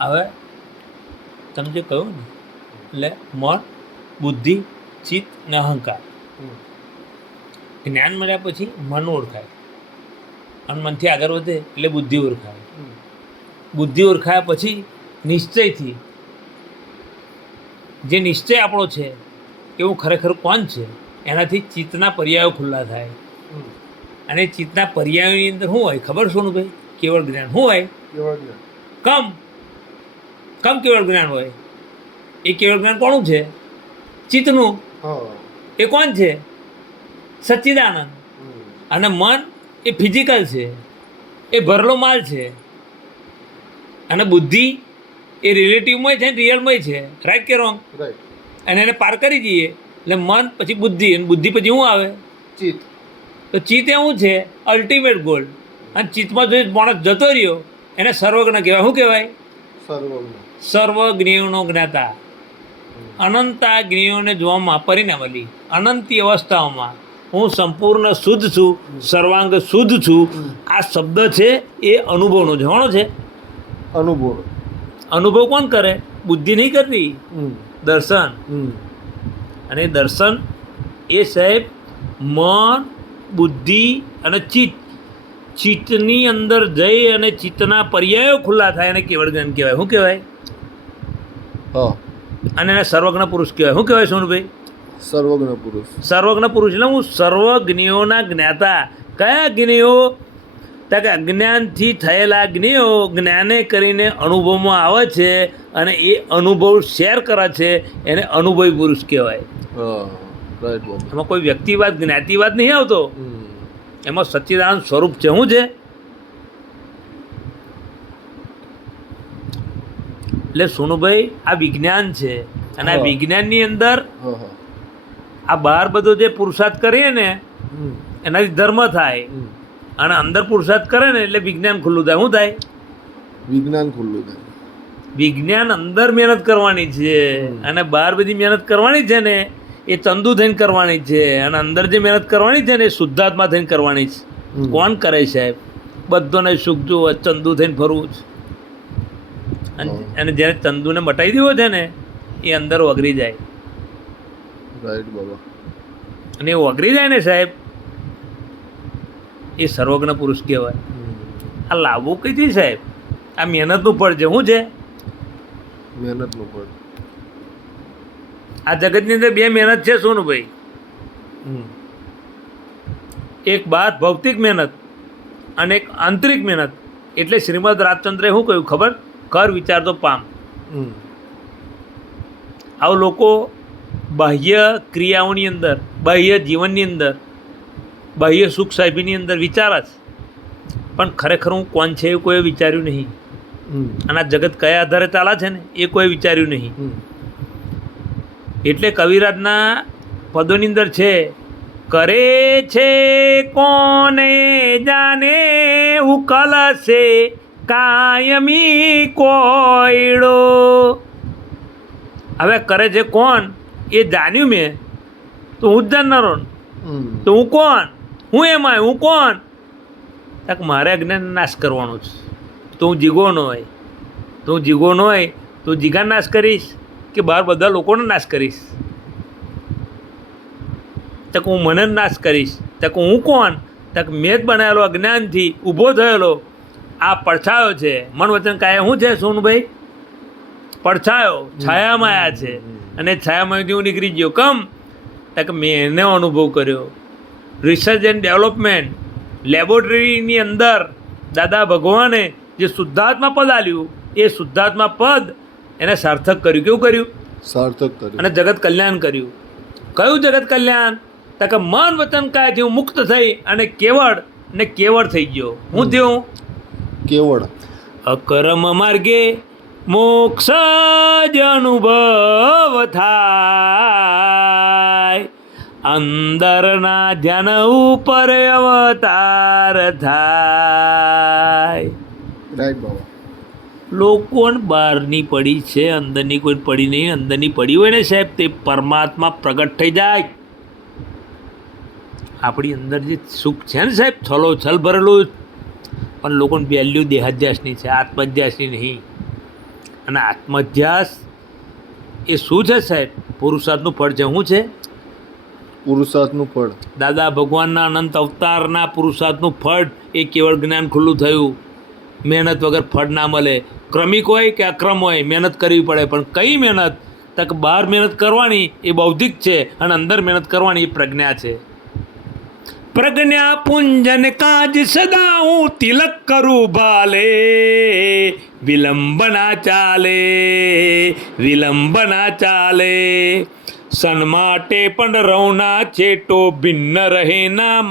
હવે તમે જે કહ્યું ને એટલે મન, બુદ્ધિ, ચિત્ત ને અહંકાર. જ્ઞાન મળ્યા પછી મન ઓળખાય અને મનથી આગળ વધે એટલે બુદ્ધિ ઓળખાય. બુદ્ધિ ઓળખાયા પછી નિશ્ચયથી જે નિશ્ચય આપણો છે કે હું ખરેખર કોણ છે એનાથી ચિત્તના પર્યાયો ખુલ્લા થાય. અને ચિત્તના પર્યાયોની અંદર શું હોય ખબર સોનુભાઈ? કેવળ જ્ઞાન. શું હોય? કમ કેવળ જ્ઞાન હોય. એ કેવળ જ્ઞાન કોનું છે? ચિત્તનું. એ કોણ છે? સચ્ચિદાનંદ. અને મન એ ફિઝિકલ છે, એ ભરેલો માલ છે. અને બુદ્ધિ એ રિલેટિવમાં છે, રિયલમાં છે. રાઈટ કે રોંગ? અને એને પાર કરી જઈએ એટલે મન પછી બુદ્ધિ, અને બુદ્ધિ પછી શું આવે? ચિત્ત. તો ચિત્ત એ શું છે? Ultimate goal. અને ચિત્તમાં જો માણસ જતો રહ્યો એને સર્વજ્ઞ કહેવાય. શું કહેવાય? સર્વજ્ઞેયનો જ્ઞાતા. અનંતા જ્ઞેયોને જોવામાં પરિણામેલી અનંતી અવસ્થાઓમાં હું સંપૂર્ણ શુદ્ધ છું, સર્વાંગ શુદ્ધ છું. આ શબ્દ છે એ અનુભવનો જવાનો છે. અનુભવ કોણ કરે? બુદ્ધિ નહીં કરતી, દર્શન. અને દર્શન એ સાહેબ મન, બુદ્ધિ અને ચિત્તની અંદર જઈ અને ચિત્તના પર્યાયો ખુલ્લા થાય અને કેવળ જ્ઞાન કહેવાય. શું કહેવાય? અને એને સર્વજ્ઞ પુરુષ કહેવાય. શું કહેવાય સોનુભાઈ? સર્વજ્ઞ પુરુષ. એટલે હું સર્વજ્ઞેયોના જ્ઞાતા. કયા જ્ઞેયો? કે અજ્ઞાનથી થયેલા જ્ઞેયો જ્ઞાને કરીને અનુભવમાં આવે છે અને એ અનુભવ શેર કરે છે, એને અનુભવી પુરુષ કહેવાય. એમાં કોઈ વ્યક્તિવાદ જ્ઞાતિવાદ નહીં આવતો. એમાં સચ્ચિદાનંદ સ્વરૂપ છે. શું છે? એટલે સોનુભાઈ આ વિજ્ઞાન છે. અને આ વિજ્ઞાનની અંદર આ બહાર બધો જે પુરુષાર્થ કરીએ ને એનાથી ધર્મ થાય, અને અંદર પુરુષાર્થ કરે ને એટલે વિજ્ઞાન ખુલ્લું થાય. શું થાય? વિજ્ઞાન અંદર મહેનત કરવાની છે અને બહાર બધી મહેનત કરવાની છે ને એ ચંદુ થઈને કરવાની છે. અને અંદર જે મહેનત કરવાની છે ને એ શુદ્ધાત્મા થઈને કરવાની છે. કોણ કરે સાહેબ? બધાને સુખ જોવે, ચંદુ થઈને ફરવું છે. અને જ્યારે ચંદુને મટાઈ દેવો છે ને એ અંદર વગરી જાય. અને એ વગરી જાય ને સાહેબ એ સર્વજ્ઞ પુરુષ કહેવાય. આ લાવવું કઈ છે સાહેબ? આ મહેનતનું ફળ છે. શું છે? મહેનતનું ફળ. આ જગતની અંદર બે મહેનત છે સોનુભાઈ. એક બહાર ભૌતિક મહેનત અને એક આંતરિક મહેનત. એટલે શ્રીમદ રાજચંદ્રે શું કહ્યું ખબર? કર વિચાર તો પામ. આવું લોકો બાહ્ય ક્રિયાઓની અંદર, બાહ્ય જીવનની અંદર, બાહ્ય સુખ સાહેબીની અંદર વિચાર જ, પણ ખરેખર હું કોણ છે એ કોઈ વિચાર્યું નહીં. અને આ જગત કયા આધારે ચાલે છે ને એ કોઈ વિચાર્યું નહીં. એટલે કવિરાજના પદોની અંદર છે, કરે છે કોને જાને ઉકલ છે કાયમી કોયડો. હવે કરે છે કોણ એ જાણ્યું મેં તો હું જ જાણનારો. તો હું કોણ? હું એમાં હું કોણ? તક મારે અજ્ઞાન નાશ કરવાનો છે. તો હું જીગો ન હોય તો જીગા નાશ કરીશ કે બહાર બધા લોકોનો નાશ કરીશ? તક હું મને જ નાશ કરીશ. તક હું કોણ? તક મેં જ બનાવેલો અજ્ઞાનથી ઊભો થયેલો આ પડછાયો છે. મન વચન કાયા શું છે સોનુભાઈ? પડછાયો, છાયામાં આવ્યા છે. અને છાયામાંથી હું નીકળી ગયો. કમ? તક મેં એને અનુભવ કર્યો. રિસર્ચ એન્ડ ડેવલપમેન્ટ લેબોરેટરીની અંદર દાદા ભગવાને જે શુદ્ધાત્મા પદ આલ્યું એ શુદ્ધાત્મા પદ એને સાર્થક કર્યું. કેવું કર્યું? સાર્થક કર્યું. અને જગત કલ્યાણ કર્યું. કયું જગત કલ્યાણ? તો કે મન વચન કાયથી હું મુક્ત થઈ અને કેવળ થઈ ગયો. હું થયું? કેવળ. અકર્મ માર્ગે મોક્ષ જ અનુભવ થાય, અંદરના ધ્યાન ઉપર અવતાર થાય. રાઈટ બાબા. લોકો બહારની પડી છે, અંદરની કોઈ પડી નહીં. અંદરની પડી હોય ને સાહેબ તે પરમાત્મા પ્રગટ થઈ જાય. આપણી અંદર જે સુખ છે ને સાહેબ છલો ભરેલું, પણ લોકોની વેલ્યુ દેહાધ્યાસની છે, આત્મધ્યાસની નહીં. અને આત્મધ્યાસ એ શું છે સાહેબ? પુરુષાર્થનું ફળ છે. શું છે? પુરુષાર્થનું ફળ. દાદા ભગવાનના અનંત અવતારના પુરુષાર્થનું ફળ એ કેવળ જ્ઞાન ખુલ્લું થયું. મહેનત વગર ફળ ના મળે. ક્રમિક હોય કે અક્રમ હોય, મહેનત કરવી પડે. પણ કઈ મહેનત? તક બહાર મહેનત કરવાની એ બૌદ્ધિક છે અને અંદર મહેનત કરવાની એ પ્રજ્ઞા છે. પ્રજ્ઞા પુંજન કાજ સદા હું તિલક કરું ભાલે, વિલંબ ના ચાલે, વિલંબ ના ચાલે. સન માટે પણ રૌના છેટો ભિન્ન રહે ના